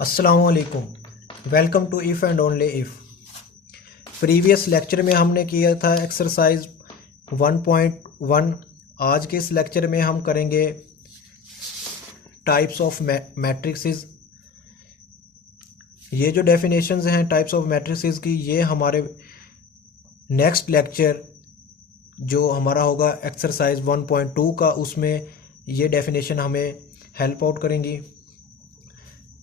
अस्सलामुअलैकुम। Welcome to if and only if. Previous lecture में हमने किया था एक्सरसाइज 1.1। आज के इस लेक्चर में हम करेंगे टाइप्स ऑफ मैट्रिक्सेस। ये जो डेफिनेशंस हैं टाइप्स ऑफ मैट्रिक्सेस की, ये हमारे नेक्स्ट लेक्चर जो हमारा होगा एक्सरसाइज 1.2 का, उसमें ये डेफिनेशन हमें हेल्प आउट करेंगी।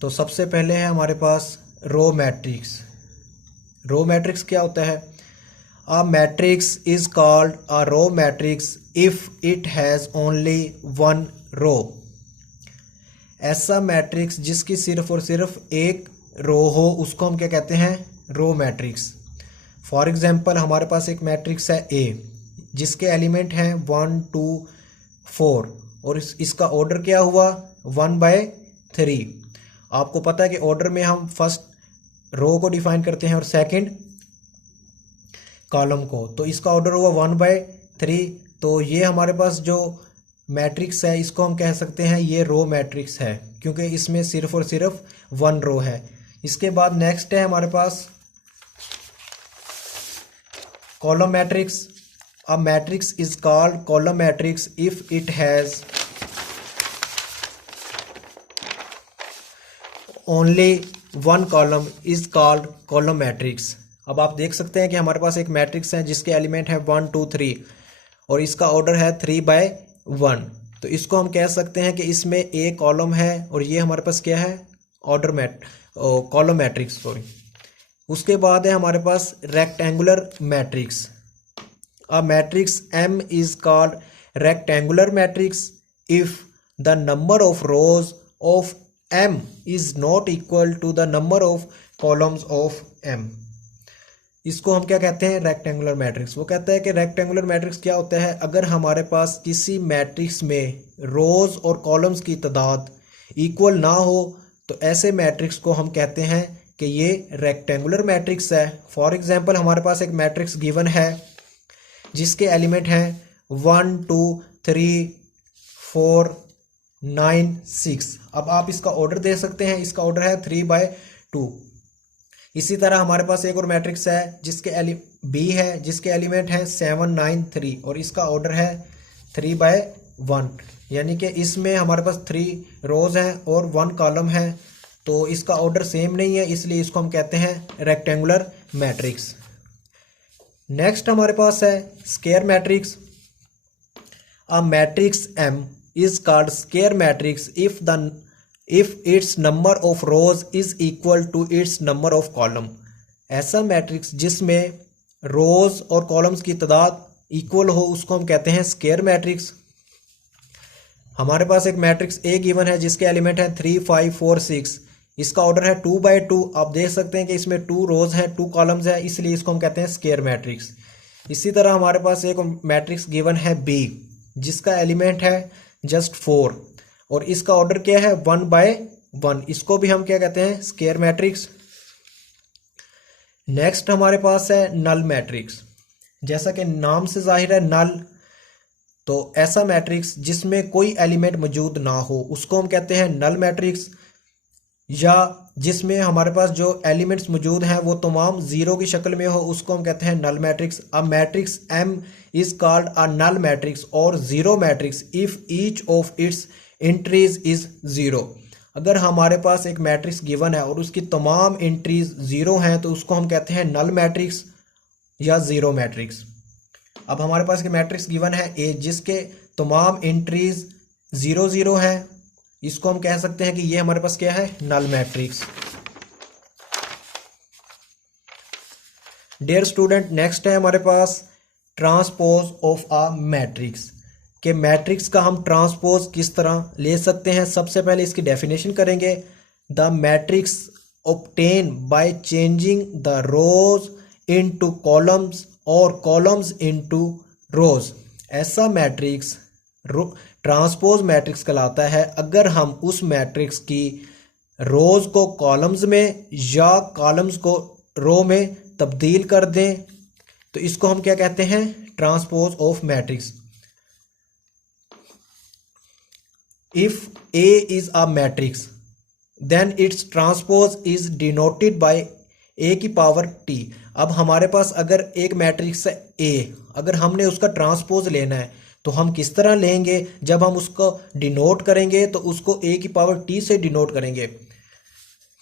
तो सबसे पहले है हमारे पास रो मैट्रिक्स। रो मैट्रिक्स क्या होता है? A matrix is called a row matrix if it has only one row. ऐसा मैट्रिक्स जिसकी सिर्फ और सिर्फ एक रो हो उसको हम क्या कहते हैं? Row matrix. फॉर एग्जांपल हमारे पास एक मैट्रिक्स है ए जिसके एलिमेंट हैं 1 2 4 और इसका ऑर्डर क्या हुआ? 1/3। आपको पता है कि ऑर्डर में हम फर्स्ट रो को डिफाइन करते हैं और सेकंड कॉलम को। तो इसका ऑर्डर हुआ 1/3। तो ये हमारे पास जो मैट्रिक्स है इसको हम कह सकते हैं ये रो मैट्रिक्स है, क्योंकि इसमें सिर्फ और सिर्फ वन रो है। इसके बाद नेक्स्ट है हमारे पास column matrix. A matrix is called column matrix if it has only one column is called column matrix. अब आप देख सकते हैं कि हमारे पास एक मैट्रिक्स है जिसके एलिमेंट है 1 2 3 और इसका ऑर्डर है 3/1। तो इसको हम कह सकते हैं कि इसमें एक कॉलम है और ये हमारे पास क्या है? Column matrix, sorry. उसके बाद है हमारे पास rectangular matrix. A matrix M is called rectangular matrix if the number of rows of m is not equal to the number of columns of m। इसको हम क्या कहते हैं? Rectangular matrix. वो कहता है कि रेक्टेंगुलर मैट्रिक्स क्या होता है? अगर हमारे पास किसी मैट्रिक्स में रोज और कॉलम्स की तादाद इक्वल ना हो तो ऐसे मैट्रिक्स को हम कहते हैं कि ये रेक्टेंगुलर मैट्रिक्स है। फॉर एग्जांपल हमारे पास एक मैट्रिक्स गिवन है जिसके एलिमेंट हैं 1 2 3 4 9 6। अब आप इसका ऑर्डर दे सकते हैं, इसका ऑर्डर है 3/2। इसी तरह हमारे पास एक और मैट्रिक्स है जिसके बी है जिसके एलिमेंट हैं 7 9 3 और इसका ऑर्डर है 3/1। यानी कि इसमें हमारे पास 3 रोज हैं और 1 कॉलम है, तो इसका ऑर्डर सेम नहीं है, इसलिए इसको हम कहते हैं रेक्टेंगुलर मैट्रिक्स। नेक्स्ट हमारे पास है square matrix. A matrix M is called square matrix if its number of rows is equal to its number of column। ऐसा मैट्रिक्स जिसमें रोज और कॉलम्स की तादाद इक्वल हो उसको हम कहते हैं स्क्वायर मैट्रिक्स। हमारे पास एक मैट्रिक्स ए गिवन है जिसके एलिमेंट हैं 3 5 4 6। इसका ऑर्डर है 2/2। आप देख सकते हैं कि इसमें 2 रोज हैं 2 कॉलम्स हैं, इसलिए इसको हम कहते हैं स्क्वायर मैट्रिक्स। इसी तरह हमारे पास एक मैट्रिक्स गिवन है बी जिसका एलिमेंट है जस्ट 4 और इसका ऑर्डर क्या है? 1/1। इसको भी हम क्या कहते हैं? Square matrix. नेक्स्ट हमारे पास है नल मैट्रिक्स। जैसा कि नाम से जाहिर है नल, तो ऐसा मैट्रिक्स जिसमें कोई एलिमेंट मौजूद ना हो उसको हम कहते हैं नल मैट्रिक्स, या जिसमें हमारे पास जो एलिमेंट्स मौजूद हैं वो तमाम जीरो की शक्ल में हो उसको हम कहते हैं null matrix. A matrix M is called a null matrix और zero matrix if each of its entries is zero. अगर हमारे पास एक मैट्रिक्स गिवन है और उसकी तमाम एंट्रीज जीरो हैं तो उसको हम कहते हैं नल मैट्रिक्स या जीरो मैट्रिक्स। अब हमारे पास एक मैट्रिक्स गिवन है ए जिसके तमाम एंट्रीज 0 0 हैं, इसको हम कह सकते हैं कि ये हमारे पास क्या है? Null matrix. Dear student, next है हमारे पास ट्रांसपोज ऑफ अ मैट्रिक्स। के मैट्रिक्स का हम ट्रांसपोज किस तरह ले सकते हैं? सबसे पहले इसकी डेफिनेशन करेंगे। The matrix obtain bye changing the rose into columns और कॉलम्स इनटू रोज। ऐसा मैट्रिक्स ट्रांसपोज मैट्रिक्स कहलाता है अगर हम उस मैट्रिक्स की रोज को कॉलम्स में या कॉलम्स को रो में तब्दील कर दें, तो इसको हम क्या कहते हैं? Transpose of matrix. If A is a matrix then its transpose is denoted by A की पावर टी। अब हमारे पास अगर एक मैट्रिक्स है ए, अगर हमने उसका ट्रांसपोज लेना है तो हम किस तरह लेंगे? जब हम उसको डिनोट करेंगे तो उसको ए की पावर टी से डिनोट करेंगे।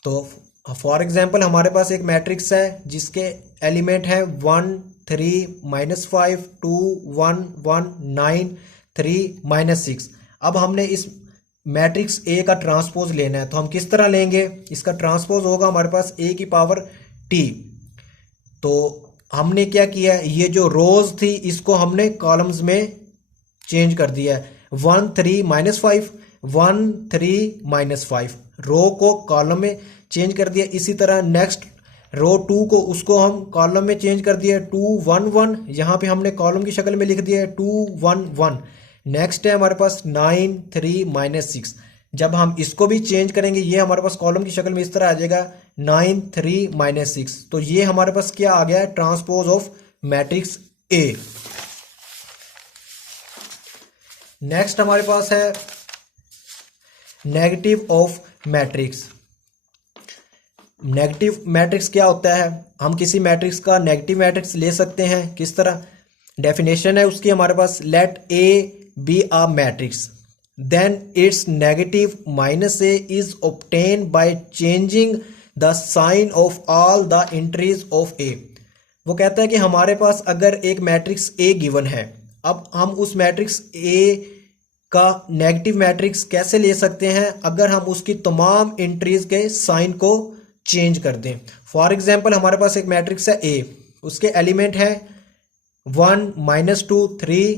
तो फॉर एग्जांपल हमारे पास एक मैट्रिक्स है जिसके एलिमेंट है 1 3 -5 2 1 1 9 3 -6। अब हमने इस मैट्रिक्स ए का ट्रांसपोज लेना है तो हम किस तरह लेंगे? इसका ट्रांसपोज होगा हमारे पास ए की पावर टी। तो हमने क्या किया है, ये जो रोज थी इसको हमने कॉलम्स में चेंज कर दिया है। 1 3 -5 1 3 -5 रो को कॉलम में चेंज कर दिया। इसी तरह नेक्स्ट रो 2 को उसको हम कॉलम में चेंज कर दिया 2 1 1, यहाँ पे हमने कॉलम की शक्ल में लिख दिया 2 1 1। नेक्स्ट है हमारे पास 9 3 -6। जब हम इसको भी चेंज करेंगे ये हमारे पास कॉलम की शक्ल में इस तरह आ जाएगा 9 3 -6। तो ये हमारे पास क्या आ गया? Transpose of matrix A. Next हमारे पास है negative of matrix. Negative matrix क्या होता है? हम किसी मैट्रिक्स का नेगेटिव मैट्रिक्स ले सकते हैं। किस तरह? डेफिनेशन है उसकी हमारे पास, let A be a matrix then its negative -a is obtained by changing the sign of all the entries of A. वो कहता है कि हमारे पास अगर एक मैट्रिक्स ए गिवन है, अब हम उस मैट्रिक्स ए का नेगेटिव मैट्रिक्स कैसे ले सकते हैं? अगर हम उसकी तमाम एंट्रीज के साइन को चेंज कर दें। फॉर एग्जांपल हमारे पास एक मैट्रिक्स है ए, उसके एलिमेंट है 1 -2 3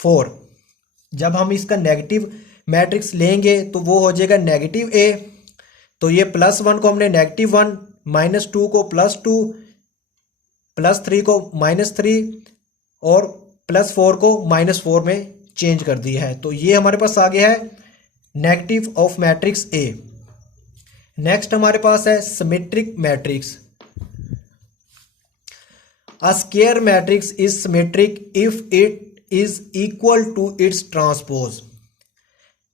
4। जब हम इसका नेगेटिव मैट्रिक्स लेंगे तो वो हो जाएगा नेगेटिव ए। तो ये +1 को हमने -1, -2 को +2, +3 को -3 और +4 को -4 में चेंज कर दिया है। तो ये हमारे पास आ गया है negative of matrix A. Next हमारे पास है symmetric matrix. A square matrix is symmetric if it is equal to its transpose.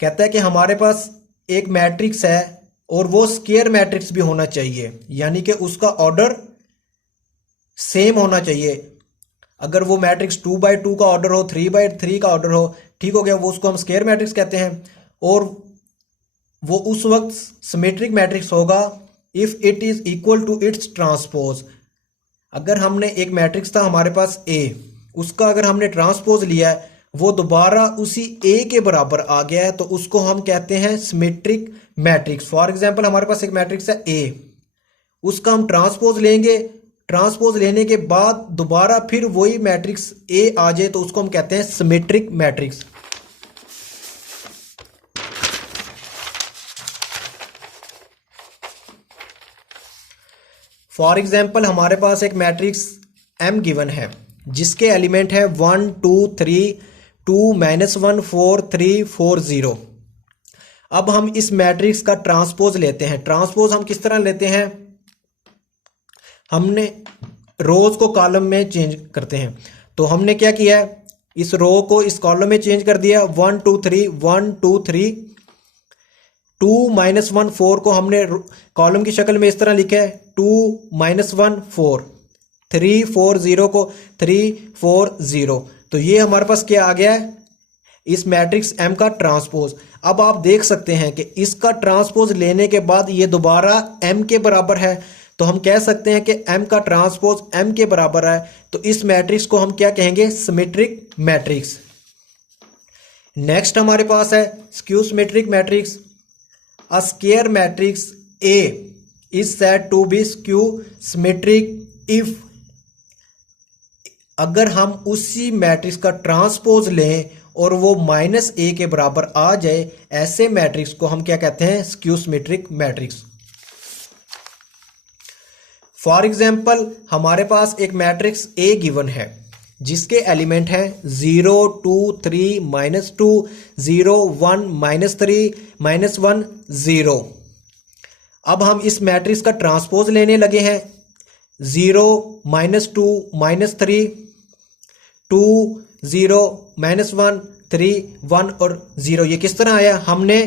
कहता है कि हमारे पास एक मैट्रिक्स है और वो स्क्वायर मैट्रिक्स भी होना चाहिए, यानी कि उसका ऑर्डर सेम होना चाहिए। अगर वो मैट्रिक्स 2/2 का ऑर्डर हो, 3/3 का ऑर्डर हो, ठीक हो गया, वो उसको हम स्क्वायर मैट्रिक्स कहते हैं। और वो उस वक्त सिमेट्रिक मैट्रिक्स होगा if it is equal to its transpose. अगर हमने एक मैट्रिक्स था हमारे पास ए, उसका अगर हमने ट्रांसपोज लिया है वो दोबारा उसी ए के बराबर आ गया है तो उसको हम कहते हैं सिमेट्रिक मैट्रिक्स। फॉर एग्जांपल हमारे पास एक मैट्रिक्स है ए, उसका हम ट्रांसपोज लेंगे, ट्रांसपोज लेने के बाद दोबारा फिर वही मैट्रिक्स ए आ जाए तो उसको हम कहते हैं सिमेट्रिक मैट्रिक्स। फॉर एग्जाम्पल हमारे पास एक मैट्रिक्स एम गिवन है जिसके एलिमेंट है 1 2 3 2 -1 4 3 4 0। अब हम इस मैट्रिक्स का ट्रांसपोज लेते हैं। ट्रांसपोज हम किस तरह लेते हैं? हमने रोज को कॉलम में चेंज करते हैं। तो हमने क्या किया है, इस रो को इस कॉलम में चेंज कर दिया। 1 2 3 1 2 3 2 -1 4 को हमने कॉलम की शक्ल में इस तरह लिखा है 2 -1 4 3 4 0 को 3 4 0। तो ये हमारे पास क्या आ गया है, इस मैट्रिक्स एम का ट्रांसपोज। अब आप देख सकते हैं कि इसका ट्रांसपोज लेने के बाद ये दोबारा एम के बराबर है, तो हम कह सकते हैं कि एम का ट्रांसपोज एम के बराबर है। तो इस मैट्रिक्स को हम क्या कहेंगे? Symmetric matrix. नेक्स्ट हमारे पास है skew symmetric matrix. A square matrix A is said to be skew symmetric if, अगर हम उसी मैट्रिक्स का ट्रांसपोज लें और वो -a के बराबर आ जाए, ऐसे मैट्रिक्स को हम क्या कहते हैं? Skew symmetric matrix. For example हमारे पास एक मैट्रिक्स ए गिवन है जिसके एलिमेंट है 0 2 3 -2 0 1 -3 -1 0। अब हम इस मैट्रिक्स का ट्रांसपोज लेने लगे हैं। 0 -2 -3 2 0 -1 3 1 और 0। ये किस तरह आया? हमने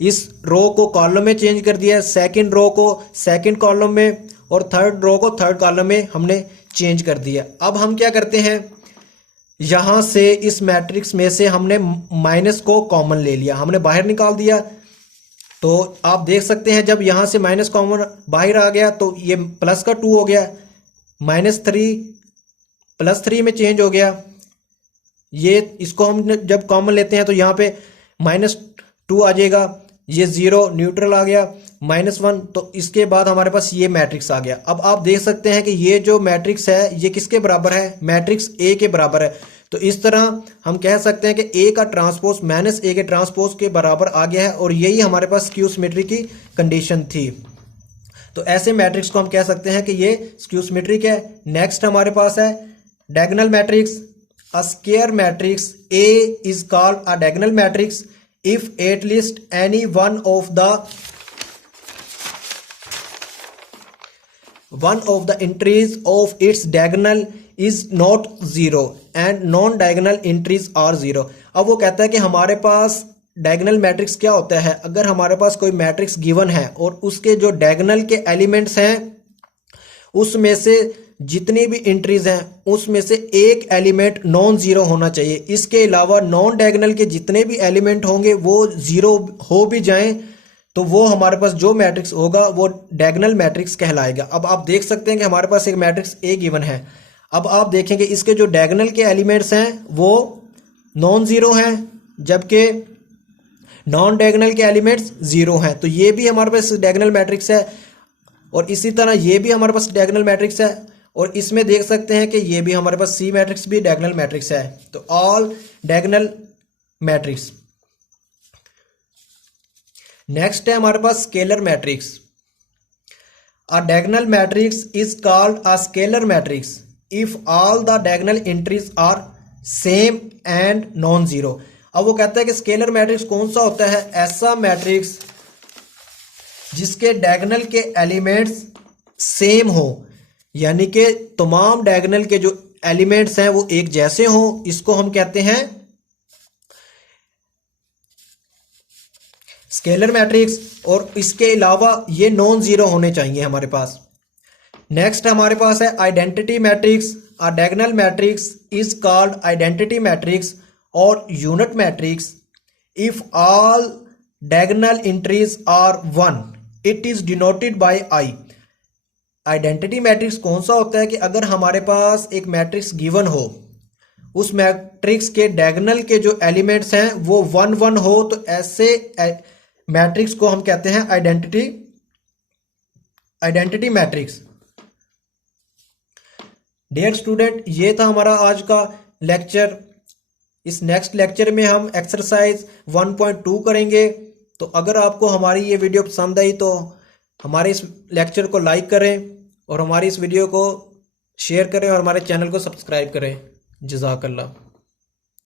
इस रो को कॉलम में चेंज कर दिया, सेकंड रो को सेकंड कॉलम में और थर्ड रो को थर्ड कॉलम में हमने चेंज कर दिया। अब हम क्या करते हैं, यहां से इस मैट्रिक्स में से हमने माइनस को कॉमन ले लिया, हमने बाहर निकाल दिया। तो आप देख सकते हैं जब यहां से माइनस कॉमन बाहर आ गया तो ये प्लस का 2 हो गया, -3 +3 में चेंज हो गया। ये इसको हम जब कॉमन लेते हैं तो यहाँ पे -2 आ जाएगा, ये 0 न्यूट्रल आ गया, -1। तो इसके बाद हमारे पास ये मैट्रिक्स आ गया। अब आप देख सकते हैं कि ये जो मैट्रिक्स है ये किसके बराबर है, मैट्रिक्स ए के बराबर है। तो इस तरह हम कह सकते हैं कि ए का ट्रांसपोज -a के ट्रांसपोज के बराबर आ गया है, और यही हमारे पास स्क्यू सिमेट्री की कंडीशन थी। तो ऐसे मैट्रिक्स को हम कह सकते हैं कि ये स्क्यू सिमेट्रिक है। नेक्स्ट हमारे पास है diagonal matrix. A square matrix A is called a diagonal matrix if at least any one of the entries of its diagonal is not 0 and non-diagonal entries are 0। अब वो कहता है कि हमारे पास डायगोनल मैट्रिक्स क्या होता है, अगर हमारे पास कोई मैट्रिक्स गिवन है और उसके जो डायगोनल के एलिमेंट्स हैं उसमें से जितनी भी एंट्रीज हैं उसमें से एक एलिमेंट नॉन जीरो होना चाहिए। इसके अलावा नॉन डायगोनल के जितने भी एलिमेंट होंगे वो जीरो हो भी जाएं तो वो हमारे पास जो मैट्रिक्स होगा वो डायगोनल मैट्रिक्स कहलाएगा। अब आप देख सकते हैं कि हमारे पास एक मैट्रिक्स ए गिवन है। अब आप देखेंगे इसके जो डायगोनल के एलिमेंट्स हैं वो नॉन जीरो हैं, जबकि नॉन डायगोनल के एलिमेंट्स जीरो हैं। तो ये भी हमारे पास डायगोनल मैट्रिक्स है, और इसी तरह ये भी हमारे पास डायगोनल मैट्रिक्स है, और इसमें देख सकते हैं कि ये भी हमारे पास सी मैट्रिक्स भी डायगोनल मैट्रिक्स है। तो ऑल डायगोनल मैट्रिक्स। नेक्स्ट है हमारे पास scalar matrix. A diagonal matrix is called a scalar matrix if all the diagonal entries are same and non zero. अब वो कहता है कि स्केलर मैट्रिक्स कौन सा होता है, ऐसा मैट्रिक्स जिसके डायगोनल के एलिमेंट्स सेम हो, यानी कि तमाम डायगोनल के जो एलिमेंट्स हैं वो एक जैसे हों, इसको हम कहते हैं स्केलर मैट्रिक्स। और इसके अलावा ये नॉन जीरो होने चाहिए हमारे पास। नेक्स्ट हमारे पास है identity matrix. A diagonal matrix is called identity matrix और unit matrix if all diagonal entries are 1 it is denoted by I. Identity matrix कौन सा होता है कि अगर हमारे पास एक मैट्रिक्स गिवन हो, उस मैट्रिक्स के डायगोनल के जो एलिमेंट्स हैं वो 1 1 हो, तो ऐसे मैट्रिक्स को हम कहते हैं आइडेंटिटी मैट्रिक्स। डियर स्टूडेंट, ये था हमारा आज का लेक्चर। इस नेक्स्ट लेक्चर में हम एक्सरसाइज 1.2 करेंगे। तो अगर आपको हमारी ये वीडियो पसंद आई तो हमारे इस लेक्चर को लाइक करें और हमारी इस वीडियो को शेयर करें और हमारे चैनल को सब्सक्राइब करें। जज़ाकल्लाह।